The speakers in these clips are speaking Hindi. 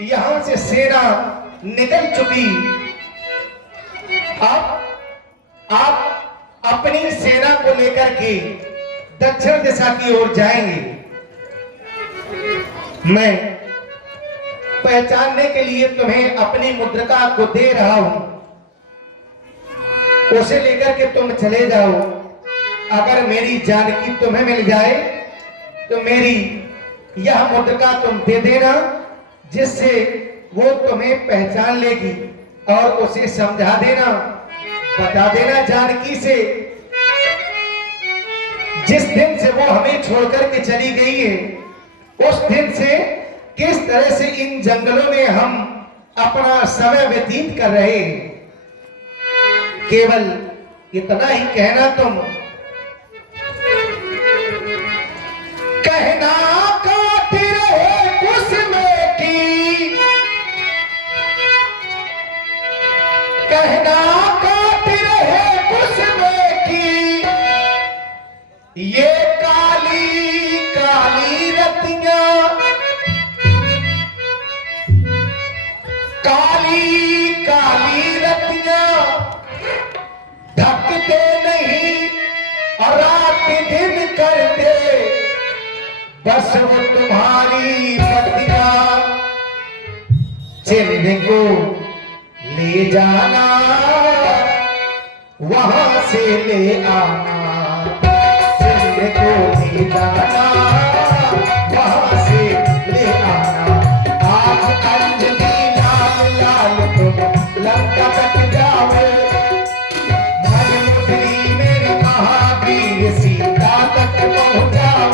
यहां से सेना निकल चुकी। अब आप अपनी सेना को लेकर के दक्षिण दिशा की ओर जाएंगे। मैं पहचानने के लिए तुम्हें अपनी मुद्रिका को दे रहा हूं, उसे लेकर के तुम चले जाओ। अगर मेरी जानकी तुम्हें मिल जाए तो मेरी यह मुद्रिका तुम दे देना, जिससे वो तुम्हें पहचान लेगी और उसे समझा देना, बता देना जानकी से जिस दिन से वो हमें छोड़कर के चली गई है, उस दिन से किस तरह से इन जंगलों में हम अपना समय व्यतीत कर रहे हैं। केवल इतना ही कहना तुम। कहना काटी रहे कुसमें की, कहना काटी रहे कुसमें की, ये काली काली रतियां, काली काली रतियां ढकते नहीं और रात दिन करते, बस वो तुम्हारी पतियां। चिन्ह को ले जाना, वहां से ले आना, चिन्ह को ले जाना, वहां से ले आना। आज अंजलि लाल लाल तुम लंका तक जाओ, मनमुद्री मेरे महावीर सीता तक पहुंच जाओ।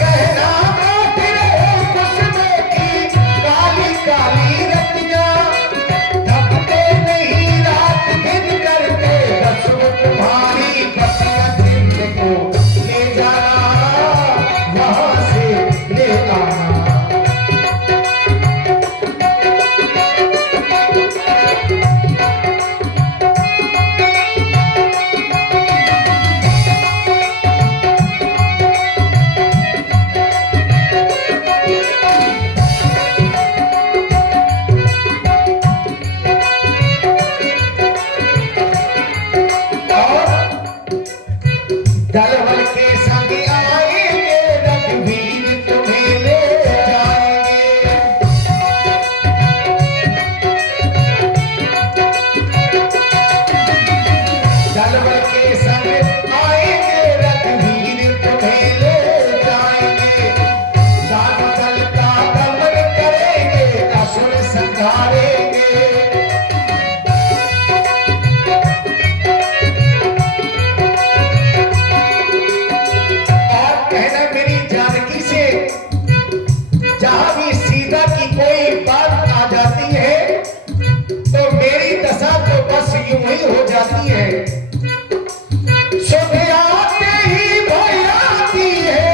कहना काटी रहे कुसमें की, काली काली रतियां ढकते नहीं रात दिन करते, बस वो तुम्हारी पतियां। चिन्ह को ले जाना, वहां से ले आना। दलबल के संग आएंगे रघुवीर, तुम्हें ले जाएंगे। दलबल के संग आएंगे रघुवीर, तुम्हें ले जाएंगे। दान दल का दमन करेंगे, असुर संहारेंगे। हो जाती है, सुबह आते ही भय आती है,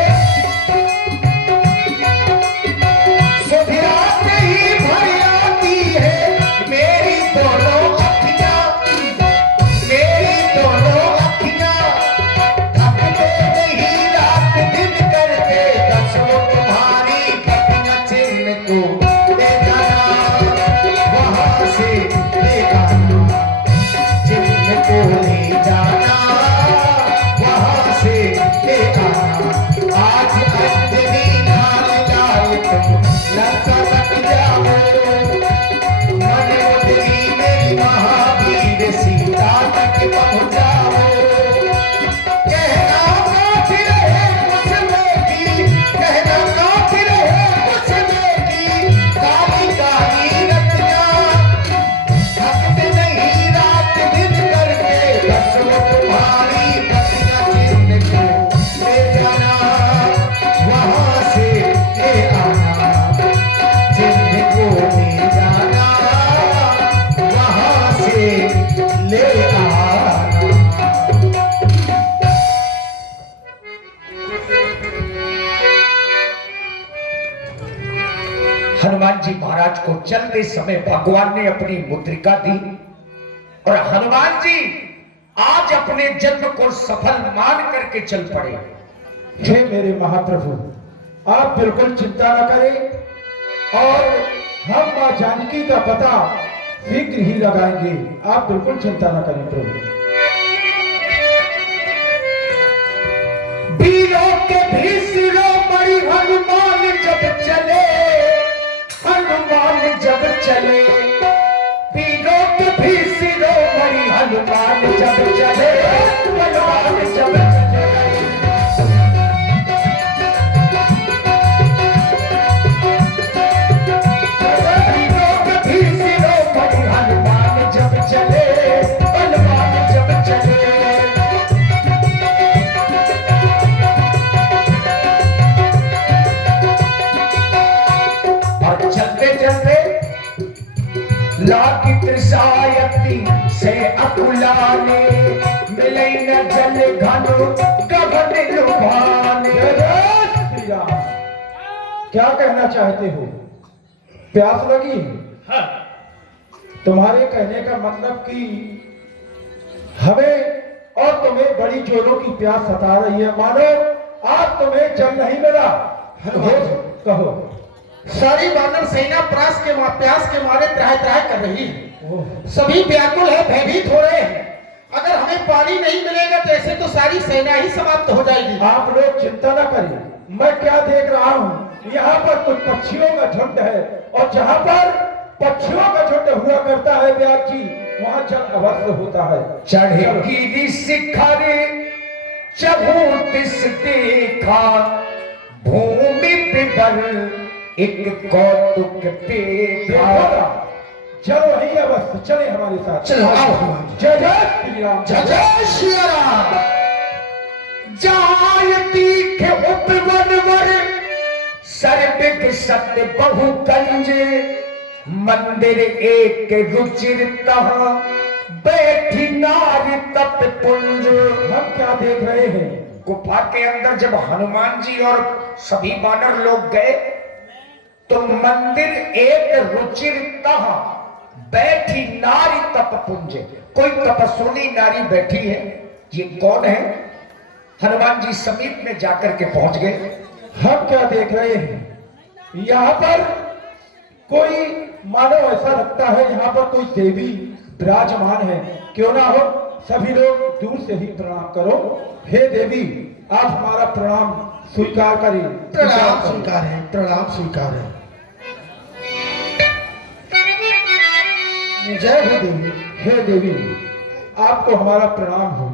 सुबह आते ही भय आती है। मेरी दोनों अखियां, मेरी दोनों अखियां थकते नहीं रात दिन करके, बस वो तुम्हारी पतियां। चिन्ह को ले जाना, वहां से ले आना, को ले जाना, वहां से ले आना। आज अंजलि लाल लाल तुम लंका तक जाओ, मनमुद्री मेरी महावीर सीता तक पहुंच जाओ। कहना काटी रहे कुसमें की, कहना काटी रहे कुसमें की, काली काली रतियां ढकते नहीं रात दिन करके, बस वो तुम्हारी पतियां। चिन्ह को ले जाना, वहां से ले आना, चिन्ह को ले जाना, वहां से ले आना। हनुमान जी महाराज को चलते समय भगवान ने अपनी मुद्रिका दी और हनुमान जी आज अपने जन्म को सफल मान करके चल पड़े। हे मेरे महाप्रभु, आप बिल्कुल चिंता न करें। और हम माँ जानकी का पता शीघ्र ही लगाएंगे। आप बिल्कुल चिंता न करें प्रभु। वीरों के भी शिरोमणि हनुमान जब चले, हनुमान जब चले, वीरों के भी शिरोमणि हनुमान जब चले, हनुमान जब चले। वीरों के भी शिरोमणि हनुमान जब चले, हनुमान जब चले। और चलते चलते लागी त्रिसायती से अकुलाने, मिले न जल घन गगन लुभाने। श्री राम, क्या कहना चाहते हो? प्यास लगी? हाँ। तुम्हारे कहने का मतलब कि हमें और तुम्हें बड़ी जोरों की प्यास सता रही है। मानो आज तुम्हें जल नहीं मिला। कहो। सारी वानर सेना प्यास के मारे त्राहि त्राहि कर रही है। ओह, सभी व्याकुल है, भयभीत हो रहे हैं। अगर हमें पानी नहीं मिलेगा तो ऐसे तो सारी सेना ही समाप्त हो जाएगी। आप लोग चिंता न करिए। मैं क्या देख रहा हूँ, यहाँ पर कुछ पक्षियों का झुंड है और जहाँ पर पक्षियों का झुंड हुआ करता है व्यास जी, वहाँ जल अवश्य होता है। चढ़ेगी शिखर चबूतिस देखा, भूमि पिबर एक कौतुक देखा। चलो वही अवश्य चले हमारे साथ। चलो आओ। जय जय श्री राम। जय जय श्री राम। जायती के उपवनवर सर्विक सत्य बहु कंज, मंदिर एक रुचिर तहाँ बैठी नारी तप पुंज। हम क्या देख रहे हैं? गुफा के अंदर जब हनुमान जी और सभी वानर लोग गए तो मंदिर एक रुचिर तहाँ बैठी नारी तप पुंज। कोई तपस्विनी नारी बैठी है। ये कौन है? हनुमान जी समीप में जाकर के पहुंच गए। हम क्या देख रहे हैं? यहाँ पर कोई मानो ऐसा लगता है यहाँ पर कोई देवी विराजमान है। क्यों ना हो, सभी लोग दूर से ही प्रणाम करो। हे देवी, आप हमारा प्रणाम स्वीकार करें। प्रणाम स्वीकार है, प्रणाम स्वीकार है। जय हो देवी। हे देवी, आपको हमारा प्रणाम हो।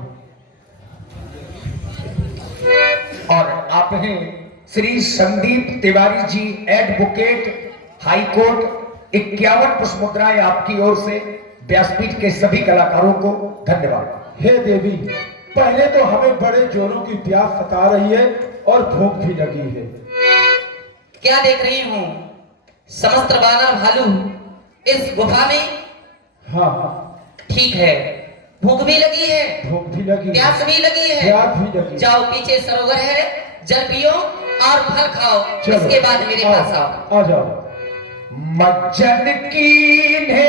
और आप हैं Shri Sandeep Tiwari ji, advocate, high court. 51 पुष्प मुद्राएं आपकी ओर से व्यासपीठ के सभी कलाकारों को धन्यवाद। हे देवी, पहले तो हमें बड़े जोरों की प्यास सता रही है और भूख भी लगी है। क्या देख रही हूँ? समस्त वानर भालू इस गुफा में। हाँ, ठीक है, भूख भी लगी है, भूख भी लगी, प्यास भी लगी है। प्यास भी लगी। जाओ, पीछे सरोवर है, जल पियो और फल खाओ। चलो, इसके बाद मेरे पास आओ। आ जाओ। मज्जन की ने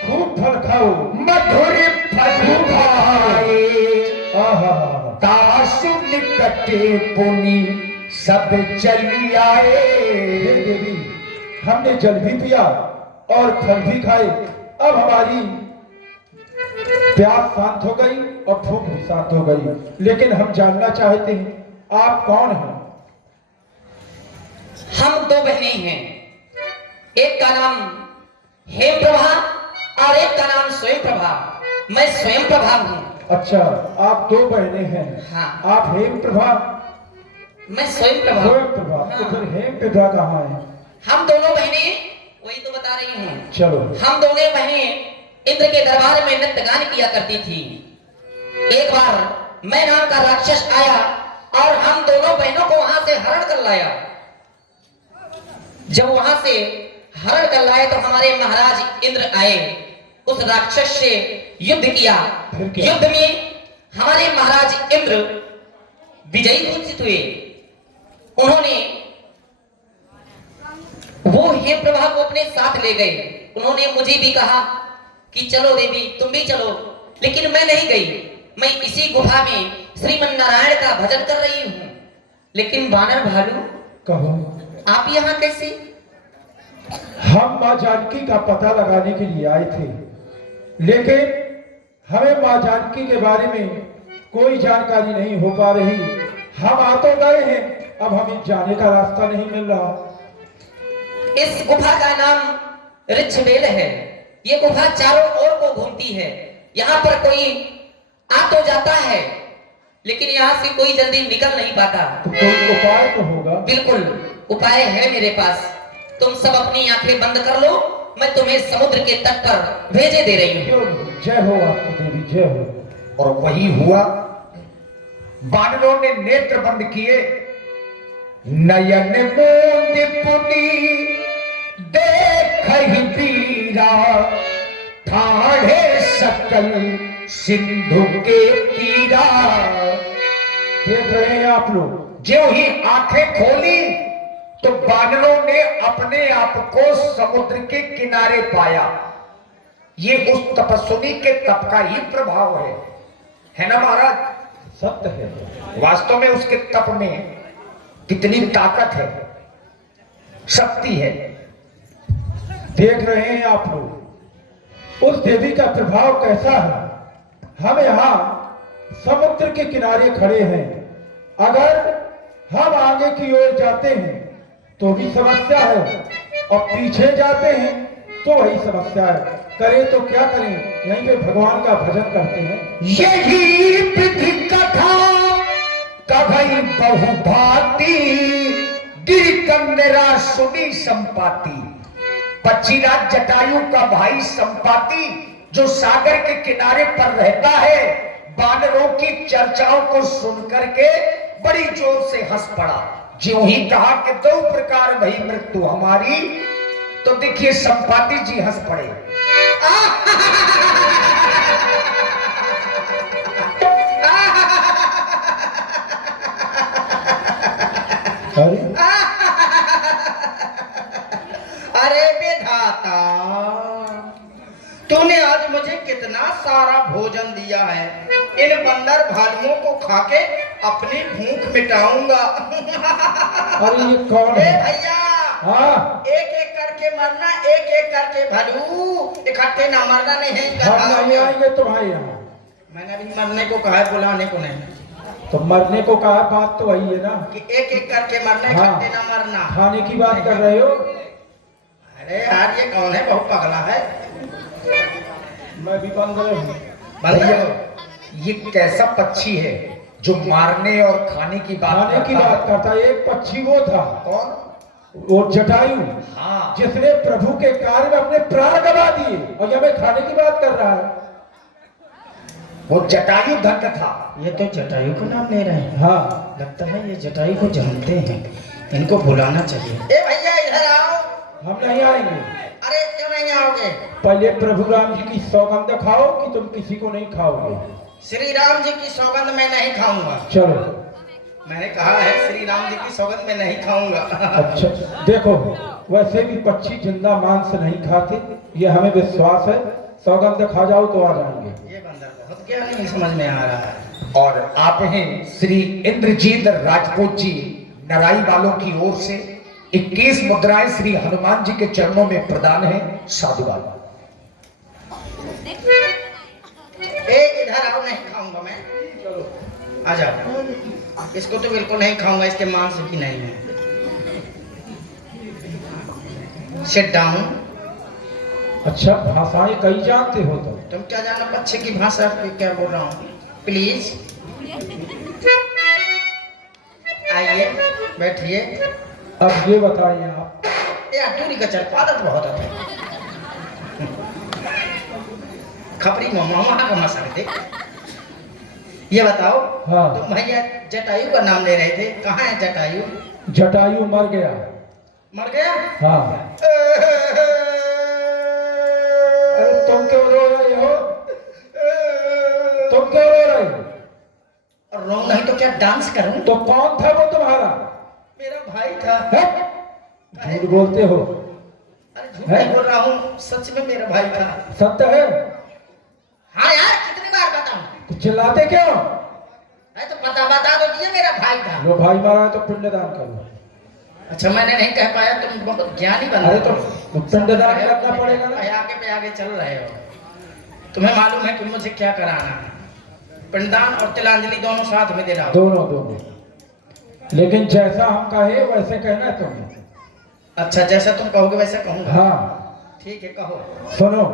खूब फल खाओ, मधुर फल खाए, आहा, तासु निकटे पुनि सब चली आए। हे देवी, हमने जल भी पिया और फल भी खाए। अब हमारी प्यास शांत हो गई और भूख भी शांत हो गई। लेकिन हम जानना चाहते हैं, आप कौन हैं? हम दो बहनें हैं, एक का नाम हेम प्रभा और एक का नाम स्वयं प्रभा। मैं स्वयं प्रभा हूँ। अच्छा, आप दो बहनें हैं। हाँ। आप हेम प्रभा, मैं स्वयं प्रभा। स्वयं प्रभा। तो हाँ। फिर हेम प्रभा कहाँ है? हम दोनों बहनें, वही तो बता रही हूँ। चलो। हम दोनों बहनें इंद्र के दरबार में नृत्य गान किया करती थी। एक बार मैं नाम का राक्षस आया और हम दोनों बहनों को वहां से हरण कर लाया। जब वहां से हरण कर लाए तो हमारे महाराज इंद्र आए, उस राक्षस से युद्ध किया। फिर क्या? युद्ध में हमारे महाराज इंद्र विजयी घोषित हुए। उन्होंने वो हेम प्रभा को अपने साथ ले गए। उन्होंने मुझे भी कहा कि चलो देवी तुम भी चलो, लेकिन मैं नहीं गई। मैं इसी गुफा में श्रीमन नारायण का भजन कर रही हूँ। लेकिन वानर भालू, कहो। आप यहाँ कैसे? हम माँ जानकी का पता लगाने के लिए आए थे, लेकिन हमें माँ जानकी के बारे में कोई जानकारी नहीं हो पा रही। हम आ तो गए हैं, अब हमें जाने का रास्ता नहीं मिल रहा। इस गुफा का नाम ऋक्षवेल है। ये गुफा चारों ओर को घूमती है। यहाँ पर कोई आ तो जाता है, लेकिन यहाँ से कोई जल्दी निकल नहीं पाता। तो कोई उपाय तो होगा? बिल्कुल उपाय है मेरे पास। तुम सब अपनी आंखें बंद कर लो, मैं तुम्हें समुद्र के तट पर भेजे दे रही हूँ। क्यों? जय हो आपकी देवी, जय हो। और वही हुआ। बानरों ने नेत्र बंद किए, नयन मूंद पुनी देखहि पीरा, ठाढ़े सकल सिंधु के तीरा। देख रहे हैं आप लोग, ज्यों ही आंखें खोली तो बानरों ने अपने आप को समुद्र के किनारे पाया। ये उस तपस्विनी के तप का ही प्रभाव है ना महाराज? सत्य है। वास्तव में उसके तप में कितनी ताकत है, शक्ति है। देख रहे हैं आप लोग, उस देवी का प्रभाव कैसा है। हम यहाँ समुद्र के किनारे खड़े हैं, अगर हम आगे की ओर जाते हैं तो भी समस्या है, और पीछे जाते हैं तो वही समस्या है। करें तो क्या करें, यहीं पे भगवान का भजन करते हैं। यही विधि कथा कभई बहुभांति, गिरकंदरा सुनी संपाति। पक्षीराज जटायु का भाई संपाति, जो सागर के किनारे पर रहता है, बानरों की चर्चाओं को सुनकर के बड़ी जोर से हंस पड़ा। ज्यों ही कहा कि दो प्रकार भई मृत्यु हमारी, तो देखिए संपाति जी हंस पड़े। अरे विधाता, तूने आज मुझे कितना सारा भोजन दिया है। इन बंदर भालुओं को खाके अपनी भूख मिटाऊंगा। अरे ये कौन है? भैया, हाँ, एक एक करके मरना, एक एक करके भालू, इकट्ठे ना मरना नहीं है। हम नहीं आएंगे तुम्हारे यहाँ। मैंने अभी मरने को कहा है, बुलाने को नहीं। तो मरने को कहा, बात तो वही है ना कि एक एक करके मरना, हाँ, इकट्ठे ना मरना। खाने की बात कर रहे हो? अरे यार, ये कौन है? बहुत पगला है। मैं भी बंदर हूँ। भैया, ये कैसा पक्षी है जो मारने और खाने की बात खाने की बात करता है? एक पक्षी वो था, कौन? वो जटायु, हाँ, जिसने प्रभु के कार्य में अपने प्राण गवा दिए, और ये हमें खाने की बात कर रहा है। वो जटायु दत्त था। ये तो जटायु को नाम ले रहे हैं। हाँ, लगता है ये जटायु को जानते हैं, इनको बुलाना चाहिए। ए भैया, इधर आओ। हम नहीं आएंगे। अरे क्यों नहीं आओगे? पहले प्रभु राम जी की सौगंध खाओ कि तुम किसी को नहीं खाओगे। श्री राम जी की सौगंध मैं नहीं खाऊंगा। चलो। मैंने कहा है श्री राम जी की सौगंध मैं नहीं खाऊंगा। अच्छा, देखो, वैसे भी पक्षी जिंदा मांस नहीं खाते, ये हमें विश्वास है। सौगंध खा जाओ तो आ जाएंगे। ये बंदर बहुत ज्ञानी समझ में आ रहा है। और आप हैं श्री इंद्रजीत राजपूत जी नराई वालों की ओर से 21 मुद्राएं श्री हनुमान जी के चरणों में प्रदान है। साधुवाद। इधर आओ, नहीं खाऊंगा मैं। आ जाओ। इसको तो बिल्कुल नहीं खाऊंगा, इसके मांस भी नहीं है। Sit down. अच्छा, भाषाएं कई जानते हो तुम क्या जानो पक्षी की भाषा? क्या बोल रहा हूँ? प्लीज आइए, बैठिए। अब ये बताइए आप। यार दूरी का चल, आदत बहुत है। खपरी मामा वहां का मसाले थे। ये बताओ, हाँ। तुम भैया जटायु का नाम ले रहे थे, कहाँ है जटायु? जटायु मर गया। मर गया? हाँ। अरे तुम क्यों रो रहे हो? तुम क्यों रो रहे हो? रो नहीं तो क्या डांस करूं? तो कौन था वो तुम्हारा? मेरा भाई था। झूठ बोलते हो। अरे झूठ नहीं बोल रहा हूँ, सच में मेरा भाई था। सत्य है? हाँ यार, कितनी बार बताऊं? तो चिल्लाते क्यों? तो पता बता दो, दिए मेरा भाई था। जो भाई मारा है तो पिंडदान करो। अच्छा मैंने नहीं कह पाया, तुम बहुत ज्ञानी बन अरे रहे तो पिंडदान करना पड़ेगा ना। आगे पे आगे चल रहे हो, तुम्हें मालूम है कि मुझे क्या कराना है। पिंडदान और तिलांजलि दोनों साथ में देना होगा। दोनों। लेकिन जैसा हम कहे वैसे कहना है तुम्हें। अच्छा जैसा तुम कहोगे वैसा कहूंगा। हाँ ठीक है कहो। सुनो,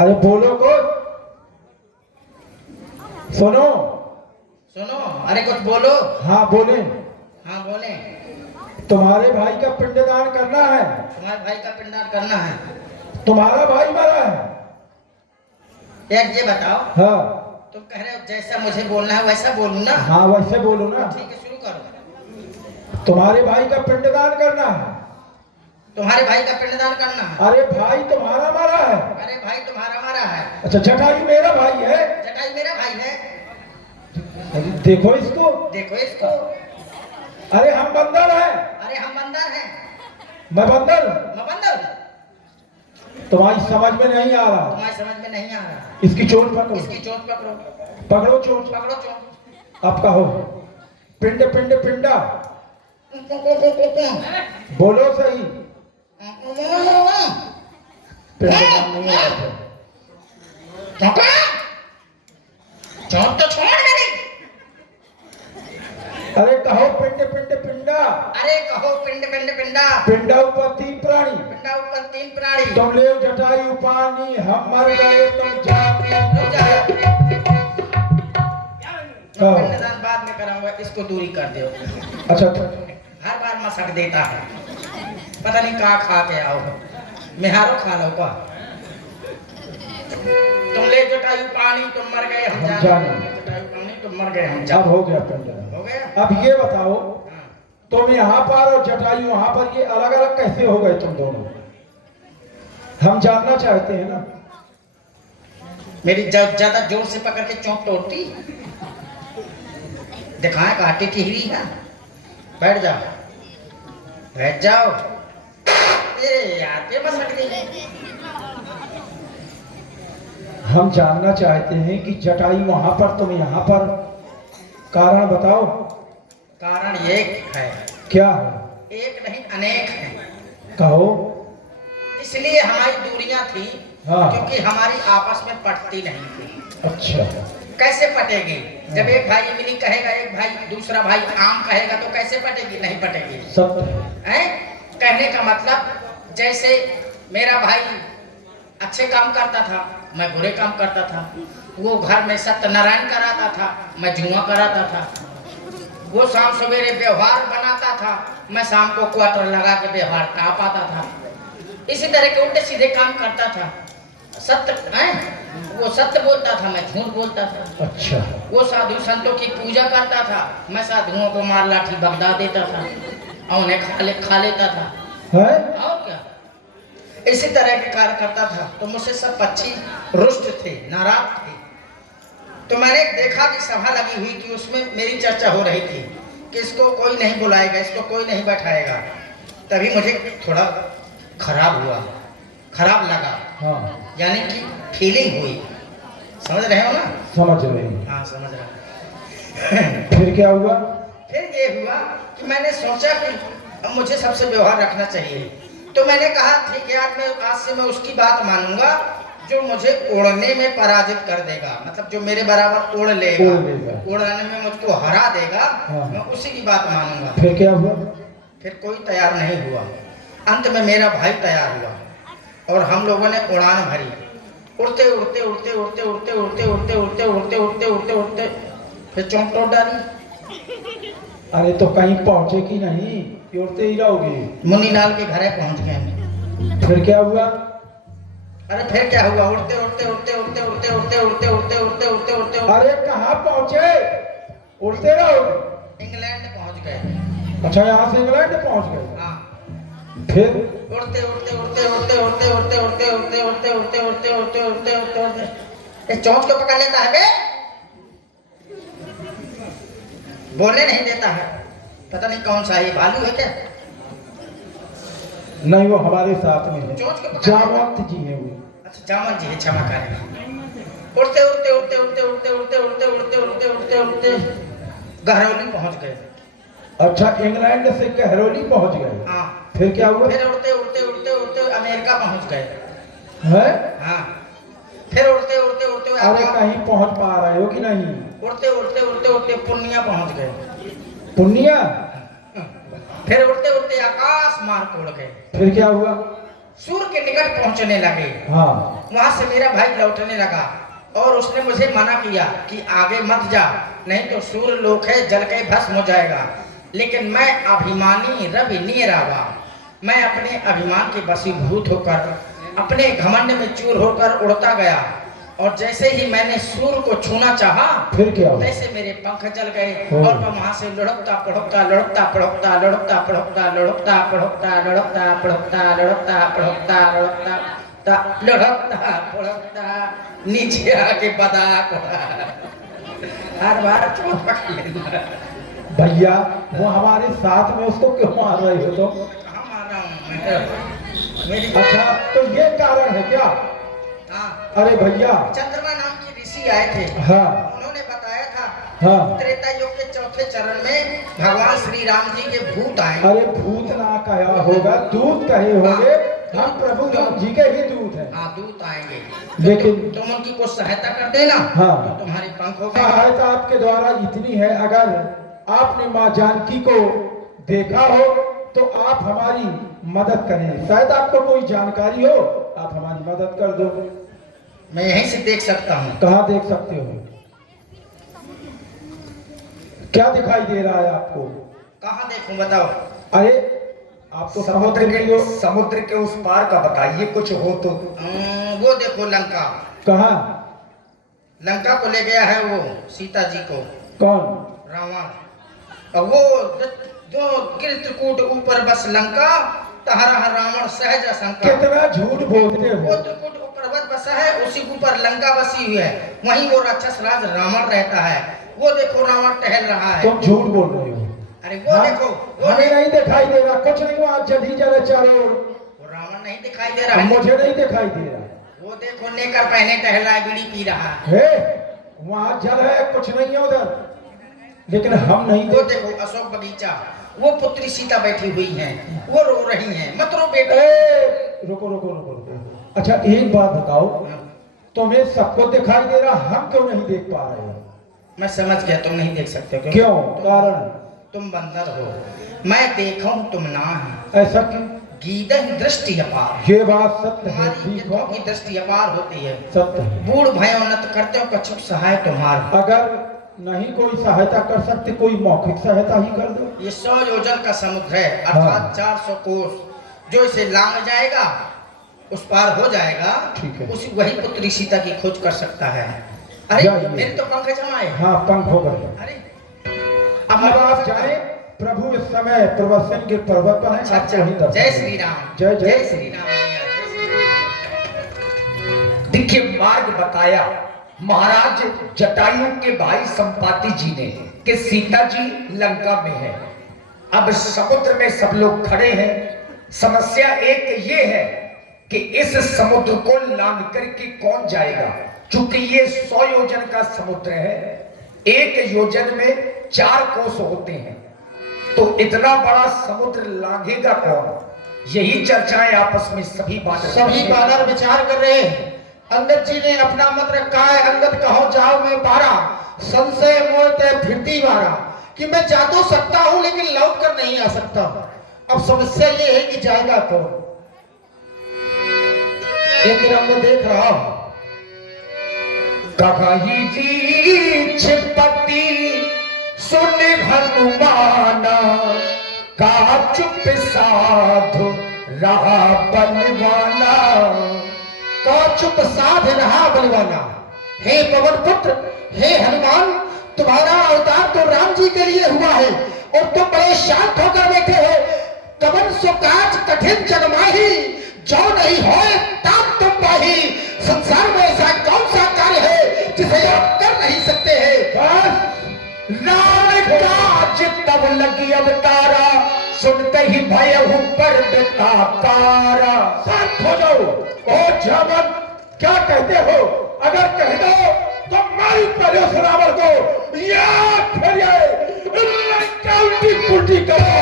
अरे बोलो को, सुनो। सुनो, अरे कुछ बोलो। हाँ बोले। हाँ बोले। तुम्हारे भाई का पिंडदान करना है। तुम्हारे भाई का पिंडदान करना है। तुम्हारा भाई मरा है। एक ये बताओ, हाँ तुम कह रहे हो जैसा मुझे बोलना है वैसा बोलूं ना? हाँ वैसे बोलो ना। ठीक है शुरू करो। तुम्हारे भाई का पिंडदान करना है। तुम्हारे भाई का पिंडदान करना है। अरे भाई तुम्हारा मरा है। अरे भाई तुम्हारा मारा है। अच्छा जटायु मेरा भाई है। जटायु मेरा भाई है। अरे देखो इसको। देखो इसको। अरे हम बंदर हैं। अरे हम बंदर हैं। मैं बंदर। मैं बंदर। तुम्हारी समझ में नहीं आ रहा। तुम्हारी समझ में नहीं आ रहा। इसकी चोट पकड़ो। इसकी चोट पकड़ो। पकड़ो चोट। पकड़ो चोट। अब कहो पिंड पिंड पिंडा। बोलो सही। पिंडदान नहीं होगा। चोट तो छोड़ मेरी। अरे कहो पिंड पिंड पिंडा। अरे कहो पिंड पिंड पिंडा। पिंडा ऊपर 3 प्राणी। पिंडा ऊपर 3 प्राणी। तुम ले जटायु पानी, हम मर गए तुम जाने। रुक जाओ। कहो। पिंडदान बाद में कराऊंगा, इसको दूरी कर दो। अच्छा हर बार मसक देता है, पता नहीं कहाँ खा के आओ, मेहारो खा लो का। तुम ले जटायु पानी, तुम मर गए हम जाने। जटायु पानी, तुम मर गए हम अब जाने। हो गया पिंडदान। हो गया। अब ये बताओ हाँ। तुम यहाँ पर और जटायु वहां पर, ये अलग अलग कैसे हो गए तुम दोनों? हम जानना चाहते हैं ना। मेरी ज्यादा जोर से पकड़ के चौंक तोड़ती दिखाए काटे की हिरी है। बैठ जाओ, बैठ जाओ। ए आते मसक गई। हम जानना चाहते हैं कि जटायु वहां पर, तुम यहाँ पर, कारण बताओ। कारण एक है। क्या है? एक नहीं अनेक है। कहो। इसलिए हमारी दूरियां थी। हाँ। क्योंकि हमारी आपस में पटती नहीं थी। अच्छा कैसे पटेगी? जब एक भाई इमली कहेगा, एक भाई दूसरा भाई आम कहेगा, तो कैसे पटेगी? नहीं पटेगी। सत्य हैं? कहने का मतलब जैसे मेरा भाई अच्छे काम करता था, मैं बुरे काम करता था। वो घर में सत्यनारायण कराता था, मैं जुआ कराता था। वो शाम सवेरे व्यवहार बनाता था, मैं शाम को क्वार्टर लगा के व्यवहार का पाता था। इसी तरह के उल्टे सीधे काम करता था। सत्य है, वो सत्य बोलता था, मैं झूठ बोलता था। अच्छा। वो साधु संतों की पूजा करता था, मैं साधुओं को मार लाठी बगदा देता था और उन्हें खा लेता था। है? और क्या, इसी तरह के कार्य करता था। तो मुझसे सब पक्षी रुष्ट थे, नाराज थे। तो मैंने देखा कि सभा लगी हुई थी, उसमें मेरी चर्चा हो रही थी कि इसको कोई नहीं बुलाएगा, इसको कोई नहीं बैठाएगा। तभी मुझे थोड़ा खराब हुआ, खराब लगा। हाँ यानी कि फीलिंग हुई। समझ रहे हो ना? समझ रहे हैं। हाँ समझ रहा। फिर क्या हुआ? फिर ये हुआ कि मैंने सोचा कि अब मुझे सबसे व्यवहार रखना चाहिए। तो मैंने कहा ठीक है, आज से मैं उसकी बात मानूंगा जो मुझे उड़ने में पराजित कर देगा। मतलब जो मेरे बराबर उड़ लेगा, उड़ने में मुझको हरा देगा। हाँ। मैं उसी की बात मानूंगा। फिर क्या हुआ? फिर कोई तैयार नहीं हुआ। अंत में मेरा भाई तैयार हुआ और हम लोगों ने उड़ान भरी। उड़ते उड़ते उड़ते उड़ते उड़ते उड़ते उड़ते उड़ते उड़ते उड़ते उड़ते उड़ते फिर चौंक तोड़ डाली। अरे तो कहीं पहुंचे कि नहीं, कि उड़ते ही रहोगे? मुनीलाल के घरे पहुंच गए। फिर क्या हुआ? अरे फिर क्या हुआ? उड़ते उड़ते उड़ते उड़ते उड़ते उड़ते उड़ते उड़ते उड़ते उड़ते उड़ते अरे कहाँ पहुंचे? उड़ते रहोगे? इंग्लैंड पहुंच गए। अच्छा यहाँ से इंग्लैंड पहुंच गए? हाँ। फिर उड़ते उड़ते उड़ते उड़ते उड़ते उड़ते उड़ते उड़ते उड़ते उड़ते उड़ते उड़ते उड़ते उड़ते उड़ते ये चोंच को पकड़ लेता है बे, बोलने नहीं देता है। पता नहीं कौन सा है, भालू है क्या? नहीं, वो हमारे साथ में है, चोंच को पकड़ जामवंत जी है वो। अच्छा जामन जी है, क्षमा करें। उड़ते उड़ते उड़ते उड़ते उड़ते उड़ते उड़ते उड़ते उड़ते उड़ते उड़ते गहरौली पहुंच गए। अच्छा, इंग्लैंड से गहरौली पहुंच गए। हाँ। फिर क्या हुआ? फिर उड़ते उड़ते उड़ते उड़ते अमेरिका पहुंच गए। है? हाँ। फिर उड़ते उड़ते उड़ते अरे कहीं पहुंच पा रहे हो कि नहीं? उड़ते उड़ते उड़ते उड़ते पूर्णिया पहुंच गए। पूर्णिया? फिर उड़ते उड़ते आकाश मार्ग उड़ गए। फिर क्या हुआ? सूर्य के निकट पहुंचने लगे। हाँ। वहां से मेरा भाई लौटने लगा और उसने मुझे मना किया कि आगे मत जा, नहीं तो सूर्य लोक है, जल के भस्म हो जाएगा। लेकिन मैं अभिमानी रवि नीरावा, मैं अपने अभिमान के वशीभूत होकर अपने घमंड में चूर होकर उड़ता गया और जैसे ही मैंने सूर्य को छूना चाहा, फिर क्या हुआ? वैसे मेरे पंख जल गए और मैं वहां से लुढ़कता पढ़कता लुढ़कता पढ़कता लुढ़कता पढ़कता लुढ़कता पढ़कता लुढ़कता पढ़कता लुढ़कता पढ़कता लुढ़कता लुढ़कता पढ़कता नीचे आके बदा हर बार चोट पकड़ लेना। भैया वो हमारे साथ में, उसको क्यों मार रहे हो तुम? कहाँ मार रहा हूँ मेरी। अच्छा, तो ये कारण है क्या? हाँ। अरे भैया, चंद्रमा नाम के ऋषि आए थे। हाँ। उन्होंने बताया था हाँ। त्रेता युग के चौथे चरण में भगवान श्री राम जी के भूत आए। अरे भूत ना कहा होगा, दूत कहे होंगे। हम प्रभु राम जी के ही दूत हैं। हाँ, दूत आएंगे। लेकिन तुम उनकी कुछ सहायता कर देना। हाँ। तो तुम्हारी पंखों में सहायता आपके द्वारा इतनी है, अगर आपने माँ जानकी को देखा हो तो आप हमारी मदद करें। शायद आपको कोई जानकारी हो, आप हमारी मदद कर दो। मैं यहीं से देख सकता हूँ। कहाँ देख सकते हो? क्या दिखाई दे रहा है आपको? कहाँ देखूं बताओ? अरे आप तो समुद्र के उस पार का बताइए, कुछ हो तो। वो देखो लंका। कहाँ? लंका को ले गया है वो सीता जी को कौन? रावण। और वो जो गिर त्रिकूट ऊपर बस लंका, तहरा रावण सहज असंका। कितना झूठ बोलते वो हो। त्रिकूट पर्वत बसा है, उसी के ऊपर लंका बसी हुई है, वहीं वो राक्षस राज रावण रहता है। वो देखो रावण टहल रहा है। तुम झूठ बोल रहे हो। अरे वो देखो, वो हमें नहीं दिखाई दे रहा, कुछ नहीं हुआ, जल ही जल चारों ओर। वो रावण नहीं दिखाई दे रहा है। मुझे नहीं दिखाई दे रहा। वो देखो नेकर पहने टहल रहा है, बीड़ी पी रहा है। वहां जल है, कुछ नहीं है उधर, लेकिन हम नहीं। वो देखो अशोक बगीचा, वो पुत्री सीता बैठी हुई है, वो रो रही है। मत रो बेटा। रुको रुको रुको रुको। अच्छा एक बात बताओ, तुम्हें सबको दिखाई दे रहा, हम क्यों नहीं देख पा रहे? मैं समझ गया, तुम नहीं देख सकते। क्यों? कारण? तुम बंदर हो, मैं देखूं तुम ना है। ऐसा क्यों? गीदह दृष्टि अपार। ये बात सत्य है। तुम्हारी गिद्धों की दृष्टि अपार होती है। सत्य। बूढ़ भयो नत करते हो, कछुक सहाय तुम्हारा। अगर नहीं कोई सहायता कर सकते, कोई मौखिक सहायता ही कर दो। ये 100 योजन का समुद्र है, अर्थात 400 कोस। जो इसे लांग जाएगा उस पार हो जाएगा। ठीक है। उसी वही पुत्री सीता की खोज कर सकता है। अरे मेरे तो पंख जमाए। हाँ, पंख हो गए। अरे अब आप जाए, प्रभु इस समय प्रवसन के पर्वत पर हैं। अच्छा, जय श्री राम। जय जय श्री राम। देखिए मार्ग बताया महाराज जटायु के भाई संपाति जी ने कि सीता जी लंका में है। अब समुद्र में सब लोग खड़े हैं। समस्या एक ये है कि इस समुद्र को लांग करके कौन जाएगा, क्योंकि ये 100 योजन का समुद्र है। एक योजन में 4 कोस होते हैं, तो इतना बड़ा समुद्र लांघेगा कौन? यही चर्चाएं आपस में सभी बानर विचार कर रहे हैं। अंगद जी ने अपना मत रखा है, अंगद कहो जाओ मैं पारा, संशय मोह तय फिरती मारा, कि मैं जा तो सकता हूं लेकिन लौट कर नहीं आ सकता। अब समस्या ये है कि जाएगा कौन? एक रंग देख रहा हूं, कहीं जी छिपती सुन हनुमाना, का चुप साधु रहा बनवाना। का चुप साध रहा बलवाना। हे पवन पुत्र, हे हनुमान, तुम्हारा अवतार तो राम जी के लिए हुआ है और तुम बड़े शांत होकर बैठे हो। कवन सो काज कठिन जगमाही, जो नहीं होए ताप तुम पाही। संसार में ऐसा कौन सा कार्य है जिसे आप कर नहीं सकते हैं? राम काज तब लगी अवतारा, सुनते ही भय पर बेताकारा। शांत हो जाओ। ओ जामन, क्या कहते हो? अगर कह दो तो मारी पहले उस रावण को। या फिर लंका उल्टी पुल्टी करो,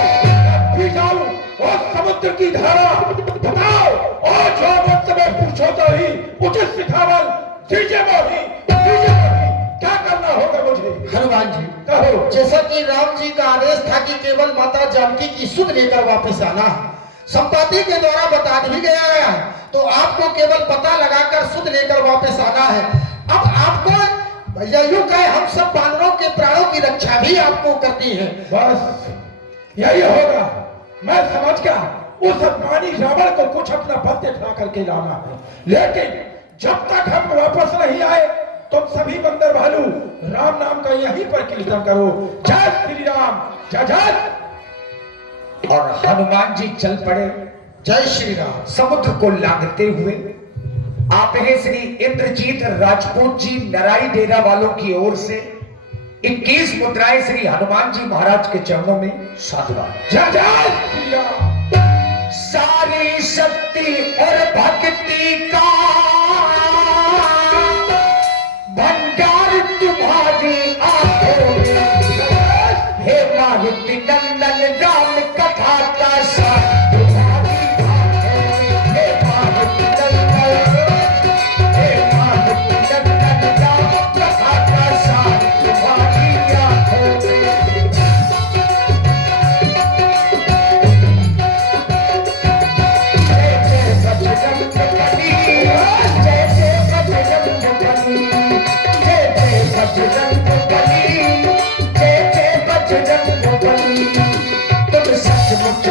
भी जाओ और समुद्र की धारा बताओ, और जो वक्त में पूछो तो ही उचित सिखावल दीजिए मोही, क्या करना होगा मुझे? हनुमान जी कहो। जैसा कि राम जी का आदेश था कि केवल माता जानकी की सुध लेकर वापस आना है, संपाति के द्वारा बता भी गया है, तो आपको केवल पता लगाकर सुध लेकर वापस आना है। अब आपको यूं कहे, हम सब बानरों के प्राणों की रक्षा भी आपको करती है। बस यही होगा, मैं समझ गया। उस अपमानी रावण को कुछ अपना पद दिखला करके लाना है, लेकिन जब तक हम वापस नहीं आए तुम सभी बंदर भालू राम नाम का यहीं पर कीर्तन करो। जय श्री राम, जय जय। और हनुमान जी चल पड़े जय श्री राम। समुद्र को लांघते हुए। आप हैं श्री इंद्रजीत राजपूत जी नराई डेरा वालों की ओर से 21 मुद्राएं श्री हनुमान जी महाराज के चरणों में साधुवाद। जय जय श्री राम। सारी शक्ति और भक्ति का भंडार तुम्हारी आंखों में, हे मारुति नंदन राम कथा का सार तुम्हारी आंखों में, हे मारुति नंदन, हे मारुति नंदन राम कथा का सार तुम्हारी आंखों में।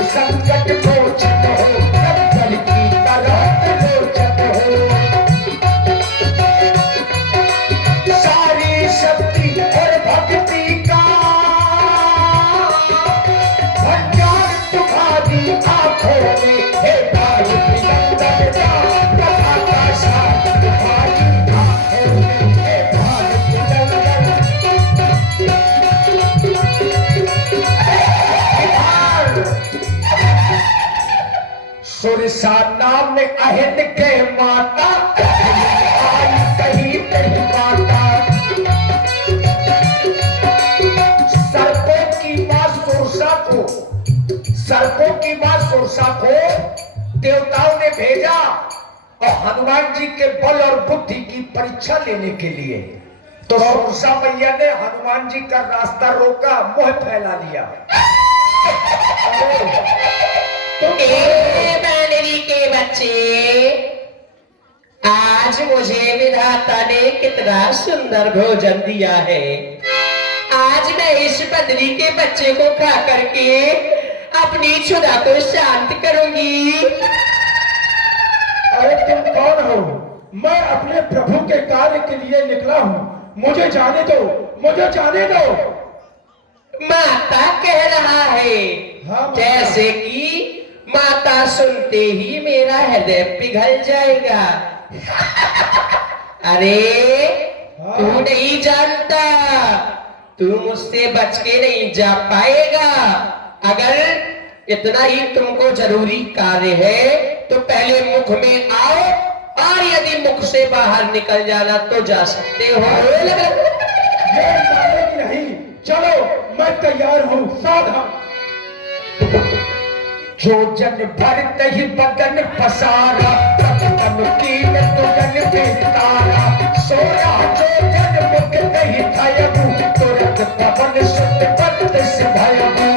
संकट मोचन हो, रंगल की तरह लोचन हो। सारी शक्ति और भक्ति का भंडार तुम्हारी आंखों में, हे मारुति नंदन राम कथा का सार तुम्हारी आंखों में, हे मारुति नंदन। सुरसा नाम में अहिंद के माता आई कहीं नहीं माता। सर्पों की मां सुरसा को देवताओं ने भेजा और हनुमान जी के बल और बुद्धि की परीक्षा लेने के लिए। तो सुरसा मैया ने हनुमान जी का रास्ता रोका, मुंह फैला लिया। बानरी के बच्चे, आज मुझे विधाता ने कितना सुंदर भोजन दिया है। आज मैं इस बदरी के बच्चे को खा करके अपनी क्षुधा को शांत करूंगी। अरे तुम कौन हो? मैं अपने प्रभु के कार्य के लिए निकला हूँ, मुझे जाने दो, मुझे जाने दो। माता कह रहा है, हाँ, माता। जैसे कि माता सुनते ही मेरा हृदय पिघल जाएगा। अरे तू नहीं जानता, तू मुझसे बच के नहीं जा पाएगा। अगर इतना ही तुमको जरूरी कार्य है तो पहले मुख में आओ, और यदि मुख से बाहर निकल जाना तो जा सकते हो। ये मानेगी नहीं, चलो मैं तैयार हूँ, सावधान। जो जन भरते ही बदन पसारा, तन की में तो जन बेतारा। सोया जो जन मुख नहीं थयबू, तुरंत पवन सुत बंद से भयबू।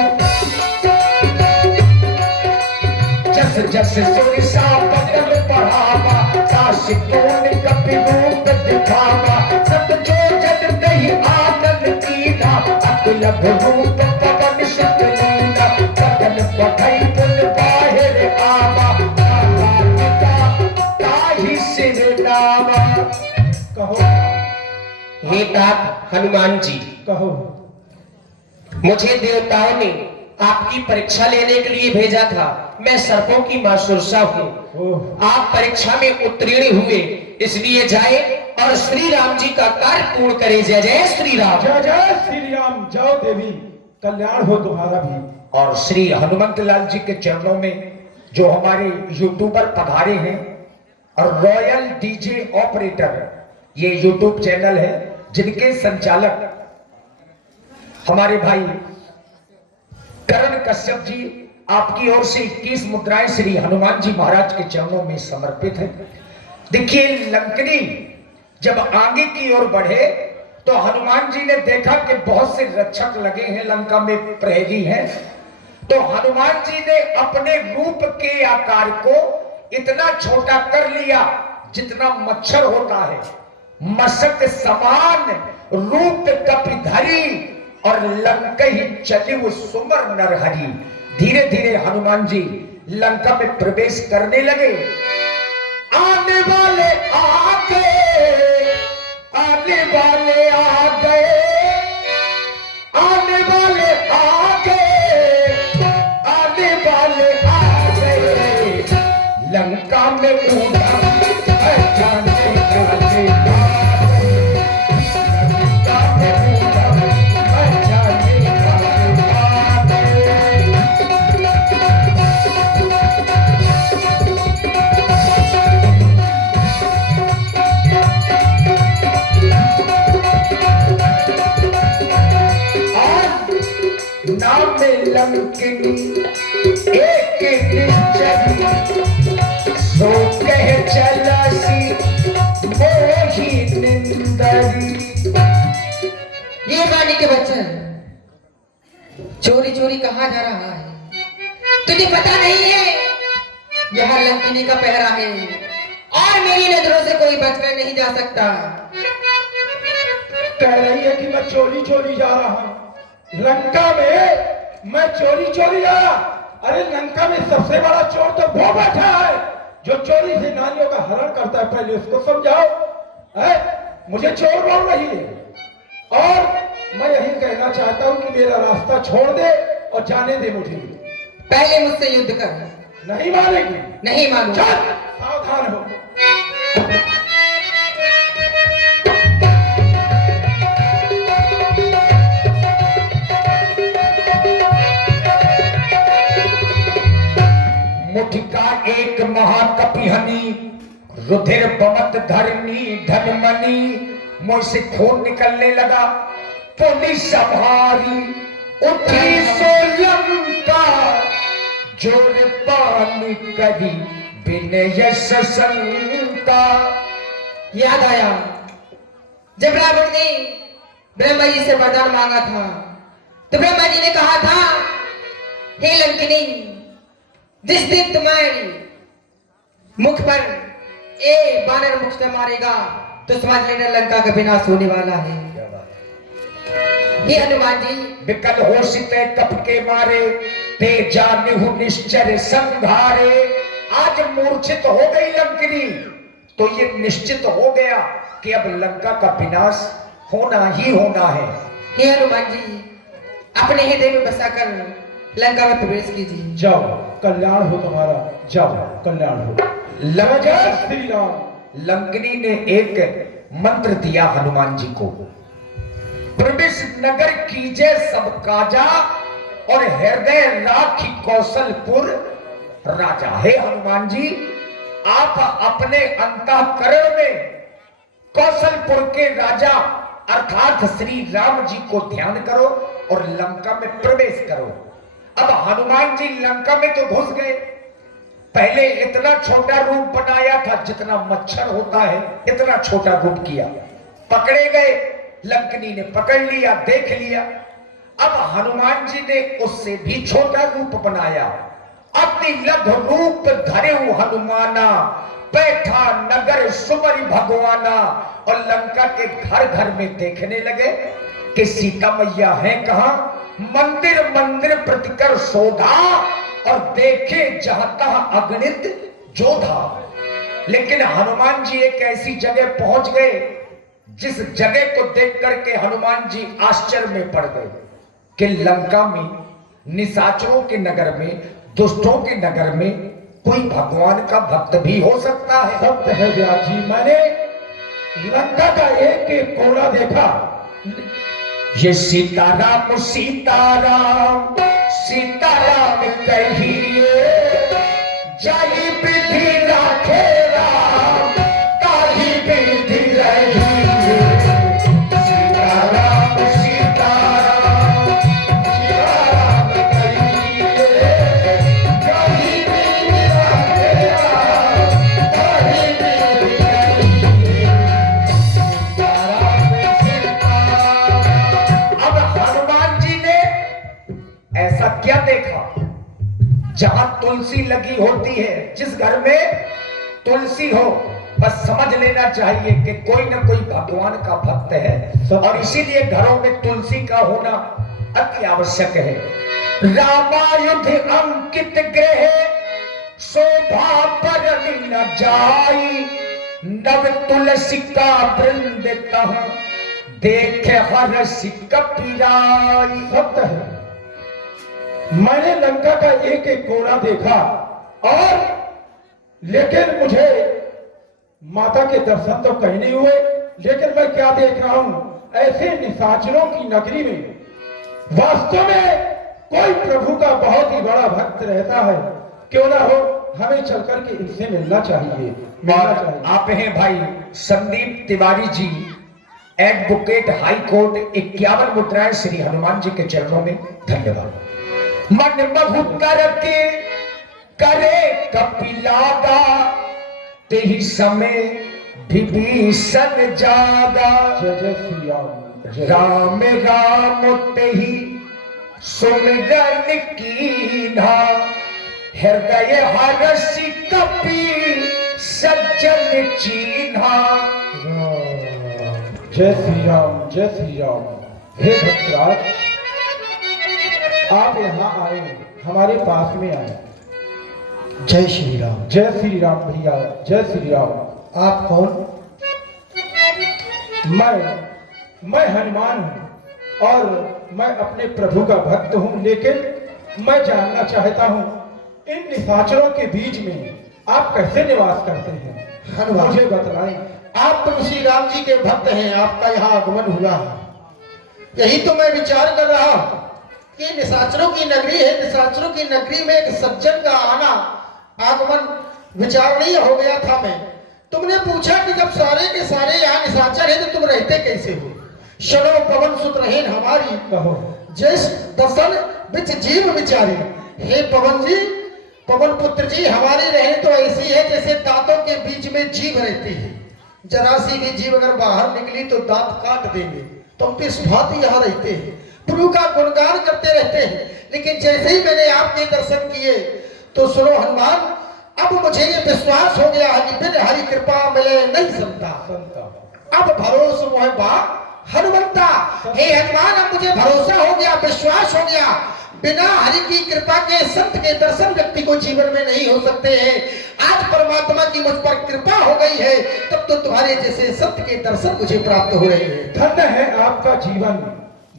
जस जस सुरसा बदन बढ़ावा, काश कौन कपि रूप दिखावा। सब जो जन नहीं आनंद दीना, अतुल रूप पवन सुत लीना। बदन पठई पुल बाहिर आवा, ताहि सिर नावा। कहो हे तात हनुमान जी, कहो। मुझे देवताओं ने आपकी परीक्षा लेने के लिए भेजा था। मैं सर्पों की मां सुरसा हूँ। ओह, आप परीक्षा में उत्तीर्ण हुए, इसलिए जाए और श्री राम जी का कार्य पूर्ण करें। जय जय श्री राम। जय जय श्री राम। जाओ देवी, कल्याण हो तुम्हारा भी। और श्री हनुमंत लाल जी के चरणों में जो हमारे यूट्यूबर पधारे हैं, और रॉयल डीजे ऑपरेटर, ये यूट्यूब चैनल है जिनके संचालक हमारे भाई करण कश्यप जी आपकी ओर से 21 मुद्राएं श्री हनुमान जी महाराज के चरणों में समर्पित है। देखिए लंकनी जब आगे की ओर बढ़े तो हनुमान जी ने देखा कि बहुत से रक्षक लगे हैं, लंका में प्रहरी हैं, तो हनुमान जी ने अपने रूप के आकार को इतना छोटा कर लिया जितना मच्छर होता है, मशक समान रूप कपिधरी और लंका ही चली वो सुमर नरहरी। धीरे धीरे हनुमान जी लंका में प्रवेश करने लगे। आने वाले आ गए, आने वाले आ गए, आने वाले आ गए, आने वाले आ गए, लंका में कूदा जाने जाने लंका में कूदा जाने नाम लंकिनी एक निश्चरी सो कह चलसी मोही निंदरी। ये वाणी के बच्चे चोरी चोरी कहाँ जा रहा है? तुझे पता नहीं है यह लंकिनी का पहरा है और मेरी नजरों से कोई बचकर नहीं जा सकता। कह रही है कि मैं चोरी चोरी जा रहा हूँ लंका में, मैं चोरी चोरी आया। अरे लंका में सबसे बड़ा चोर तो वो बैठा है जो चोरी से नारियों का हरण करता है, पहले उसको समझाओ। मुझे चोर बोल रही है और मैं यही कहना चाहता हूँ कि मेरा रास्ता छोड़ दे और जाने दे मुझे। पहले मुझसे युद्ध कर। नहीं मानेगी? नहीं मानूंगा। चल सावधान हो। मुठिका एक महाकपिहनी रुधिर बमत धरनी धनमनी, मुंह से खून निकलने लगा पुलिस भारी उठी सोलंका, जोर पानी करी विनय सशंका। याद आया जब रावण ने ब्रह्मा जी से वरदान मांगा था तो ब्रह्मा जी ने कहा था, हे लंकिनी जिस दिन तुम्हारी मुख पर बानर मुख से मारेगा तो समझ लेना लंका का विनाश होने वाला है। हे हनुमान जी विकल हो सिते कप के मारे, ते जानिहु निश्चर संघारे। आज मूर्छित हो गई लंकिनी तो ये निश्चित हो गया कि अब लंका का विनाश होना ही होना है। हे हनुमान जी अपने हृदय में बसाकर लंका में प्रवेश कीजिए। जाओ कल्याण हो तुम्हारा, जाओ कल्याण हो। लंका श्री राम। लंकिनी ने एक मंत्र दिया हनुमान जी को, प्रवेश नगर कीजे सब काजा और हृदय राखी कौशलपुर राजा। हे हनुमान जी आप अपने अंतःकरण में कौशलपुर के राजा अर्थात श्री राम जी को ध्यान करो और लंका में प्रवेश करो। अब हनुमान जी लंका में तो घुस गए, पहले इतना छोटा रूप बनाया था जितना मच्छर होता है, इतना छोटा रूप किया, पकड़े गए, लंकिनी ने पकड़ लिया, देख लिया। अब हनुमान जी ने उससे भी छोटा रूप बनाया, अति लघु रूप धरे हनुमाना, बैठा नगर सुमरि भगवाना। और लंका के घर घर में देखने लगे कि सीता मैया है कहां, मंदिर मंदिर प्रतिकर शोधा और देखे जहां तहां अगणित जोधा। लेकिन हनुमान जी एक ऐसी जगह पहुंच गए जिस जगह को देख करके हनुमान जी आश्चर्य में पड़ गए कि लंका में, निशाचरों के नगर में, दुष्टों के नगर में कोई भगवान का भक्त भी हो सकता है। सत्य है व्यास जी, मैंने लंका का एक एक कोना देखा। ये सीताराम सीताराम सीताराम कहिए, जाई विधि राखे राम, ताही विधि रहिए। सीताराम सीताराम क्या देखा? जहां तुलसी लगी होती है, जिस घर में तुलसी हो, बस समझ लेना चाहिए कि कोई ना कोई भगवान का भक्त है, और इसीलिए घरों में तुलसी का होना अति आवश्यक है। रामायुध अंकित ग्रह शोभा पर न जाई, नव तुलसी का वृंद कहाँ देखे हर्ष कपिराई। सत्य है, मैंने लंका का एक एक कोना देखा, और लेकिन मुझे माता के दर्शन तो कहीं नहीं हुए। लेकिन मैं क्या देख रहा हूं, ऐसे निशाचरों की नगरी में वास्तव में कोई प्रभु का बहुत ही बड़ा भक्त रहता है। क्यों ना हो, हमें चल करके इनसे मिलना चाहिए, मिलना चाहिए। आप हैं भाई Sandeep Tiwari ji, advocate high court, 51 मुद्राएं श्री हनुमान जी के चरणों में। धन्यवाद। मन बहुत करके करे कपिलागा, तेहि समय विभीषण जागा। जय जय श्री राम, जय राम राम तेहि सुमिरन कीन्हा, हृदय हर्षि कपि सज्जन चीन्हा। जय श्री राम, जय श्री राम। हे भक्तराज, आप यहाँ आए, हमारे पास में आए। जय श्री राम। जय श्री राम भैया, जय श्री राम। आप कौन? मैं हनुमान हूँ, और मैं अपने प्रभु का भक्त हूँ। लेकिन मैं जानना चाहता हूँ, इन निशाचरों के बीच में आप कैसे निवास करते हैं? हनुमान, मुझे बतलाएं। आप प्रभु श्री राम जी के भक्त हैं, आपका यहाँ आगमन हुआ है। यही तो मैं विचार कर रहा हूँ कि निशाचरों की नगरी है, निशाचरों की नगरी में एक सज्जन का आना आगमन विचार नहीं हो गया था। मैं तुमने पूछा कि जब सारे के सारे यहाँ निशाचर हैं तो तुम रहते कैसे हो? शनो पवन सुत रहेन हमारी, कहो। जैस दसन बिच जीव विचारी। हे पवन जी, पवन पुत्र जी, हमारी रहन तो ऐसी है जैसे दांतों के बीच में जीभ रहती है। जरा सी भी जीभ अगर बाहर निकली तो दांत काट देंगे। तुम तो इस भांति यहाँ रहते हैं, प्रभु का गुणगान करते रहते हैं। लेकिन जैसे ही मैंने आपके दर्शन किए तो सुनो हनुमान, अब मुझे ये विश्वास हो गया है कि बिन हरि कृपा मिले नहीं संता। अब भरोसा मोह बा हनुमंता। हे हनुमान, अब मुझे भरोसा हो गया, विश्वास हो गया, बिना हरि की कृपा के संत के दर्शन व्यक्ति को जीवन में नहीं हो सकते हैं। आज परमात्मा की मुझ पर कृपा हो गई है, तब तो तुम्हारे जैसे संत के दर्शन मुझे प्राप्त हो रहे हैं। धन्य है आपका जीवन,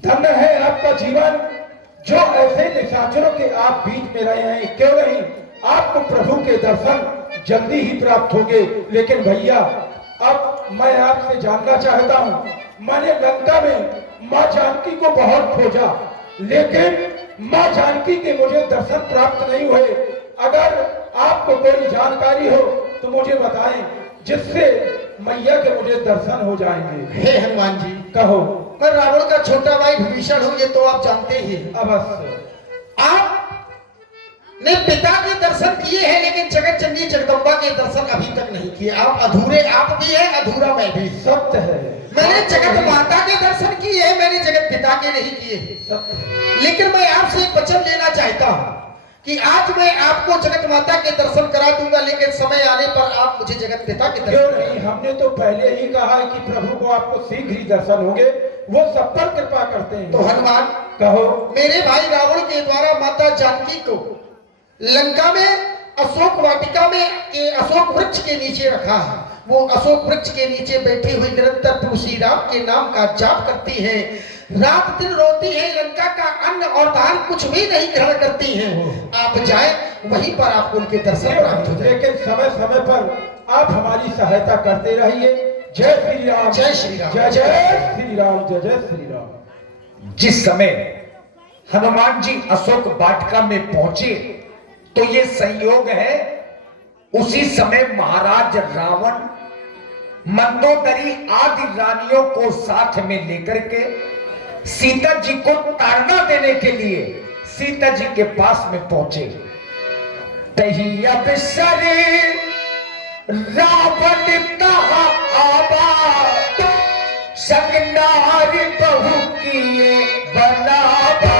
धन्य है आपका जीवन, जो ऐसे निशाचरों के आप बीच में रहे हैं। क्यों नहीं, आपको प्रभु के दर्शन जल्दी ही प्राप्त होंगे। लेकिन भैया, अब मैं आपसे जानना चाहता हूँ, मैंने लंका में माँ जानकी को बहुत खोजा, लेकिन माँ जानकी के मुझे दर्शन प्राप्त नहीं हुए। अगर आपको कोई जानकारी हो तो मुझे बताएं, जिससे मैया के मुझे दर्शन हो जाएंगे। हे हनुमान जी, कहो। मैं रावण का छोटा भाई विभीषण हूँ, ये तो आप जानते ही हैं। अवश्य। आप ने पिता के दर्शन किए हैं, लेकिन जगत जननी जगदम्बा के दर्शन अभी तक नहीं किए। आप अधूरे, आप भी हैं, अधूरा मैं भी। सत्य है। मैंने जगत माता के दर्शन किए हैं, मैंने जगत पिता के नहीं किए। लेकिन मैं आपसे एक वचन लेना चाहता हूँ कि आज मैं आपको जगत माता के दर्शन करा दूंगा, लेकिन समय आने पर आप मुझे जगत पिता के क्यों दर्शन नहीं, हमने तो पहले ही कहा है कि प्रभु को आपको शीघ्र ही दर्शन होंगे, वो सब पर कृपा करते हैं। तो हनुमान, कहो। मेरे भाई रावण के द्वारा माता जानकी को लंका में अशोक वाटिका में अशोक वृक्ष के नीचे रखा है। वो अशोक वृक्ष के नीचे बैठी हुई निरंतर प्रभु श्री राम के नाम का जाप करती है, रात दिन रोती है, लंका का अन्न और दान कुछ भी नहीं ग्रहण करती है। आप जाए, वहीं पर आपको उनके दर्शन प्राप्त हो जाए। लेकिन समय समय पर आप हमारी सहायता करते रहिए। जय श्री राम, जय श्री राम, जय जय श्री राम, जय जय श्री राम। जिस समय हनुमान जी अशोक वाटिका में पहुंचे तो ये संयोग है, उसी समय महाराज रावण मंदोदरी आदि रानियों को साथ में लेकर के सीता जी को ताड़ना देने के लिए सीता जी के पास में पहुंचे। तही अवसरे रावण तहा आवा, संग नारी बहु किए बनावा।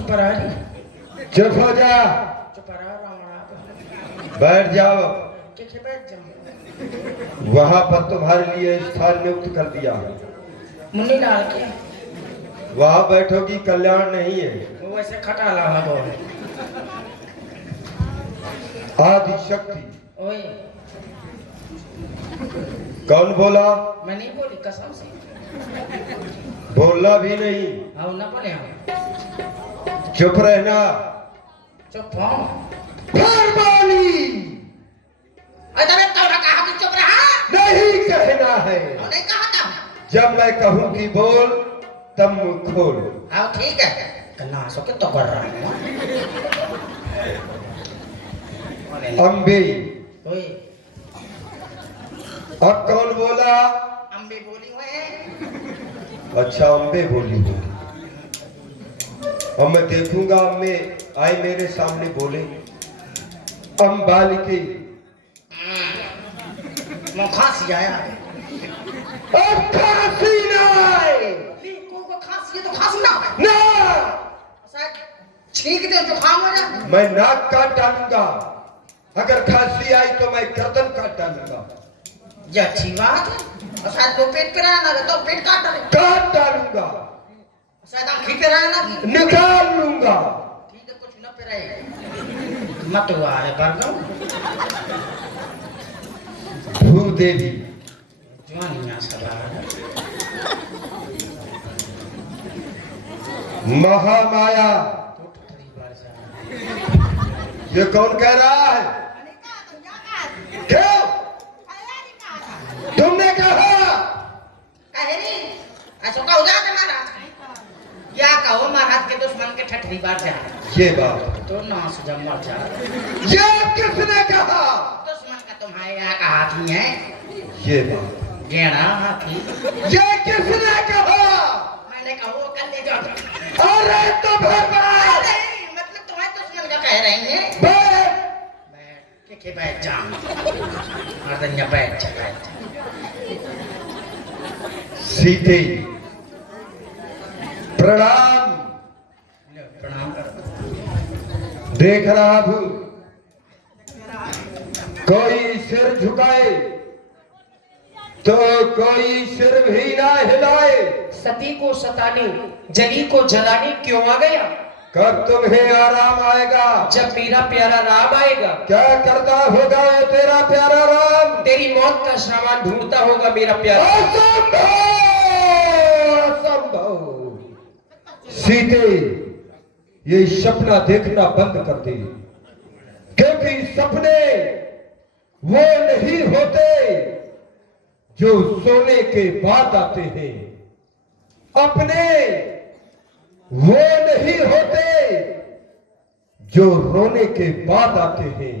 चुप रहा रही चुप हो जा, चुप रहा बैठ जाओ। कैसे बैठ जाऊं वहां पर तुम्हारे लिए स्थान नियुक्त कर दिया, मुन्नी लाल के वहां बैठोगी, कल्याण नहीं है। वो वैसे खटा ला लगो आदि शक्ति। ओए कौन बोला? मैं नहीं बोली कसम से बोलना भी नहीं, आओ ना बोले हम चुप रहना। चुप हो फरमानी अरे तो ना कहा कि चुप रहा नहीं कहना है, नहीं कहा था जब मैं कहूं कि बोल तब मुंह खोल। आओ ठीक है कन्ना सो के तो कर रहा है अम्बे। ओए अब कौन बोला? अम्बे बोली हुए अच्छा अम्बे बोली हो। अब मैं देखूंगा अम्बे आए मेरे सामने बोले। अम्बालिके खांसी आया अब खांसी ना आए। को खांसी है तो खांसी ना ना शायद छींक दे जुकाम हो जाए मैं नाक काट डालूंगा, अगर खांसी आई तो मैं गर्दन काट डालूंगा। ये अच्छी बात है और शायद वो पेट पे रहना तो पेट काट डाले काट डालूंगा, शायद आंखी पे रहना निकाल लूंगा। ठीक है कुछ न पे रहे मत हुआ है बरगम भूदेवी जवानियां सवार महामाया। ये कौन कह रहा है? क्यों? तुमने कहा कहरी ऐसा का हो जाता महाराज या कहो महाराज के दुश्मन के ठठरी बार जा ये बात तो ना सुझा मर जा ये किसने कहा? दुश्मन का तुम्हारे यहाँ का हाथी है ये बात गेड़ा हाथी ये किसने कहा? मैंने कहा वो कर ले जाओ अरे तो भगवान मतलब तुम्हारे दुश्मन का कह रही है बैठ। के बैठ जा मर्दन्या बैठ जा सीते प्रणाम। प्रणाम देख रहा हूं कोई सिर झुकाए तो कोई सिर भी ना हिलाए। सती को सताने जली को जलाने क्यों आ गया? कब तुम्हें आराम आएगा? जब मेरा प्यारा राम आएगा। क्या करता होगा ये तेरा प्यारा राम? तेरी मौत का सामान ढूंढता होगा मेरा प्यारा। असंभव असंभव। सीते ये सपना देखना बंद कर दे, क्योंकि सपने वो नहीं होते जो सोने के बाद आते हैं, अपने वो नहीं होते जो रोने के बाद आते हैं।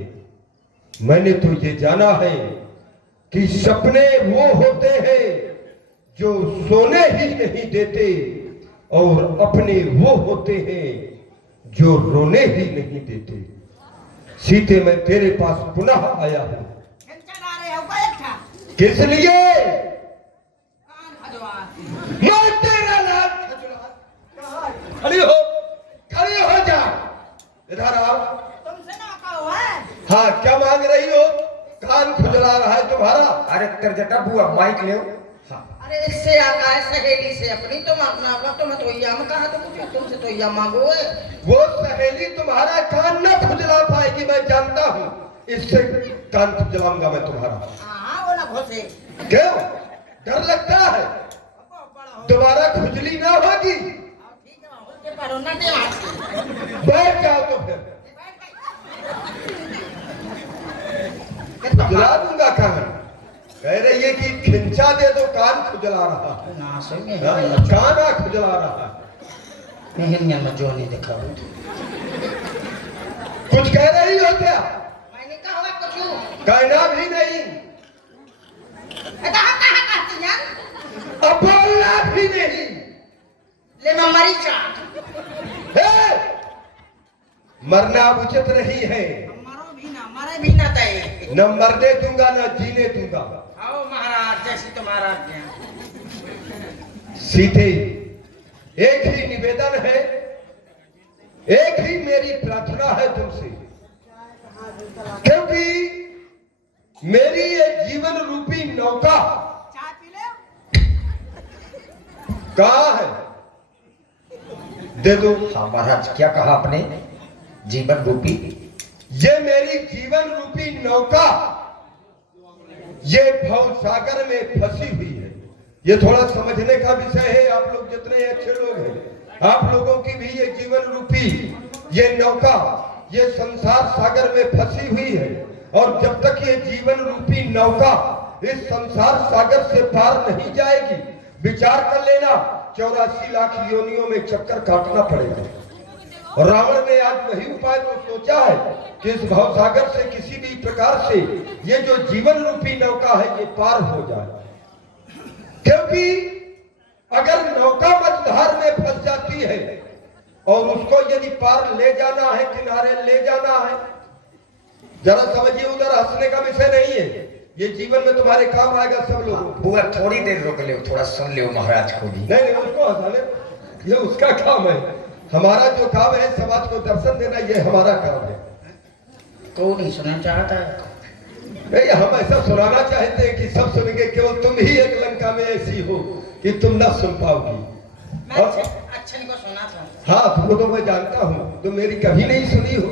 मैंने तो ये जाना है कि सपने वो होते हैं जो सोने ही नहीं देते और अपने वो होते हैं जो रोने ही नहीं देते। सीते मैं तेरे पास पुनः आया हूं। किस लिए? मैं तेरा नाम खड़ी हो, खड़ी हो जा। इधर आओ। तुमसे ना कहो है हाँ क्या मांग रही हो? कान खुजला रहा है तुम्हारा। अरे तरजटा बुआ माइक ले। हाँ अरे इससे आका है सहेली से अपनी तो मांगना होगा तो मैं तो या में कहा तो कुछ तुमसे तो या मांगो है वो सहेली तुम्हारा कान न खुजला पाएगी, मैं जानता हूँ। इससे कान खुजलाऊंगा मैं तुम्हारा। हाँ वो ना घोसे क्यों? डर लगता है दोबारा खुजली ना होगी। ठीक है उसके पर ना दे बैठ जाओ तो फिर खुजला दूंगा कान। कह रही है कि खिंचा दे तो कान खुजला रहा है। ना सो में काना खुजला रहा है। मेहनिया में जो नहीं देखा कुछ कह रही हो क्या? मैंने कहा कुछ कहना भी नहीं, कहा कहती यार अब बोलना भी नहीं। ले मैं मरी चाट हे! मरना उचित नहीं है। मरे भी ना तय न मरने दूंगा न जीने दूंगा। आओ महाराज जैसी तुम्हारा सीते एक ही निवेदन है एक ही मेरी प्रार्थना है तुमसे, क्योंकि मेरी ये जीवन रूपी नौका कहाँ है? दे दो। हाँ महाराज, क्या कहा आपने? जीवन रूपी? ये मेरी जीवन रूपी नौका ये भव सागर में फंसी हुई है। ये थोड़ा समझने का विषय है। आप लोग जितने अच्छे लोग हैं, आप लोगों की भी ये जीवन रूपी ये नौका ये संसार सागर में फंसी हुई है, और जब तक ये जीवन रूपी नौका इस संसार सागर से पार नहीं जाएगी, विचार कर लेना 84 लाख योनियों में चक्कर काटना पड़ेगा। और रावण ने आज वही उपाय तो सोचा है कि इस भव सागर से किसी भी प्रकार से ये जो जीवन रूपी नौका है ये पार हो जाए, क्योंकि अगर नौका मझधार में फंस जाती है और उसको यदि पार ले जाना है, किनारे ले जाना है, जरा समझिए, उधर हंसने का विषय नहीं है, ये जीवन में तुम्हारे काम आएगा सब लोगों। बुआ थोड़ी देर रुक ले, थोड़ा सुन ले महाराज को भी। नहीं उसको हंसा ले, ये उसका काम है। हमारा जो काम है समाज को दर्शन देना, ये हमारा काम है। कौन नहीं सुनना चाहता है? नहीं, हम ऐसा सुनाना चाहते हैं कि सब सुनेंगे, केवल तुम ही एक लंका में ऐसी हो कि तुम ना सुन पाओगी। मैं अच्छे को सुना था। हाँ, तुमको तो मैं जानता हूँ, तुम मेरी कभी नहीं सुनी हो।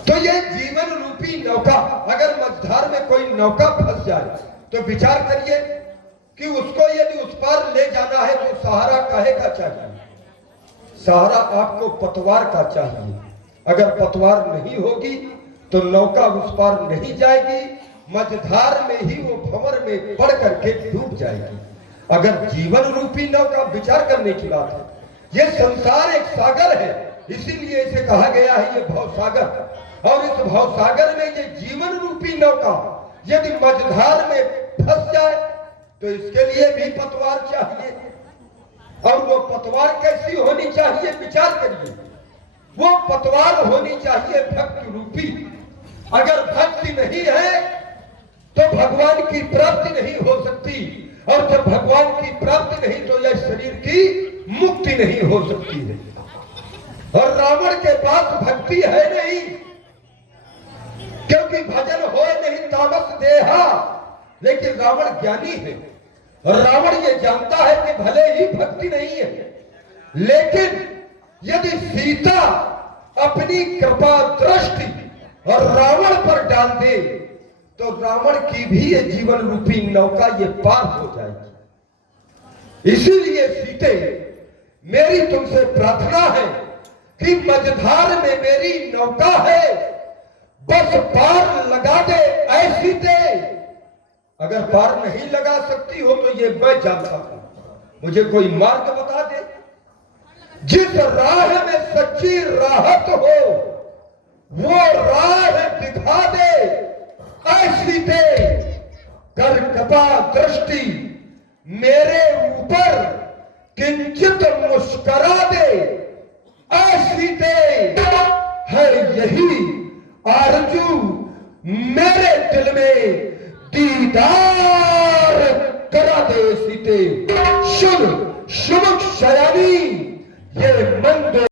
तो ये जीवन रूपी नौका, अगर मझधार में कोई नौका फंस जाए तो विचार करिए कि उसको यदि उस पार ले जाना है तो सहारा काहे का चाहिए? सहारा आपको पतवार का चाहिए। अगर पतवार नहीं होगी तो नौका उस पार नहीं जाएगी, मझधार में ही वो भंवर में पड़ करके डूब जाएगी। अगर जीवन रूपी नौका, विचार करने की बात है, ये संसार एक सागर है, इसीलिए इसे कहा गया है ये भव सागर। और इस भव सागर में ये जीवन रूपी नौका यदि मझधार में फंस जाए तो इसके लिए भी पतवार चाहिए। और वो पतवार कैसी होनी चाहिए? विचार करिए, वो पतवार होनी चाहिए भक्ति रूपी। अगर भक्ति नहीं है तो भगवान की प्राप्ति नहीं हो सकती, और जब भगवान की प्राप्ति नहीं तो यह शरीर की मुक्ति नहीं हो सकती है। और रावण के पास भक्ति है नहीं, क्योंकि भजन हो नहीं तामस देहा, लेकिन रावण ज्ञानी है। और रावण ये जानता है कि भले ही भक्ति नहीं है, लेकिन यदि सीता अपनी कृपा दृष्टि और रावण पर डाल दे तो रावण की भी ये जीवन रूपी नौका ये पार हो जाएगी। इसीलिए सीते, मेरी तुमसे प्रार्थना है कि मझधार में मेरी नौका है, बस पार लगा दे ऐसी दे। अगर पार नहीं लगा सकती हो तो ये मैं जानता हूं, मुझे कोई मार्ग बता दे, जिस राह में सच्ची राहत हो वो राह दिखा दे ऐसी दे। कर कृपा दृष्टि मेरे ऊपर किंचित मुस्कुरा दे ऐसी दे। है यही आरजू मेरे दिल में, दीदार करा दे सीते। शुभ शुभ शयानी ये मंद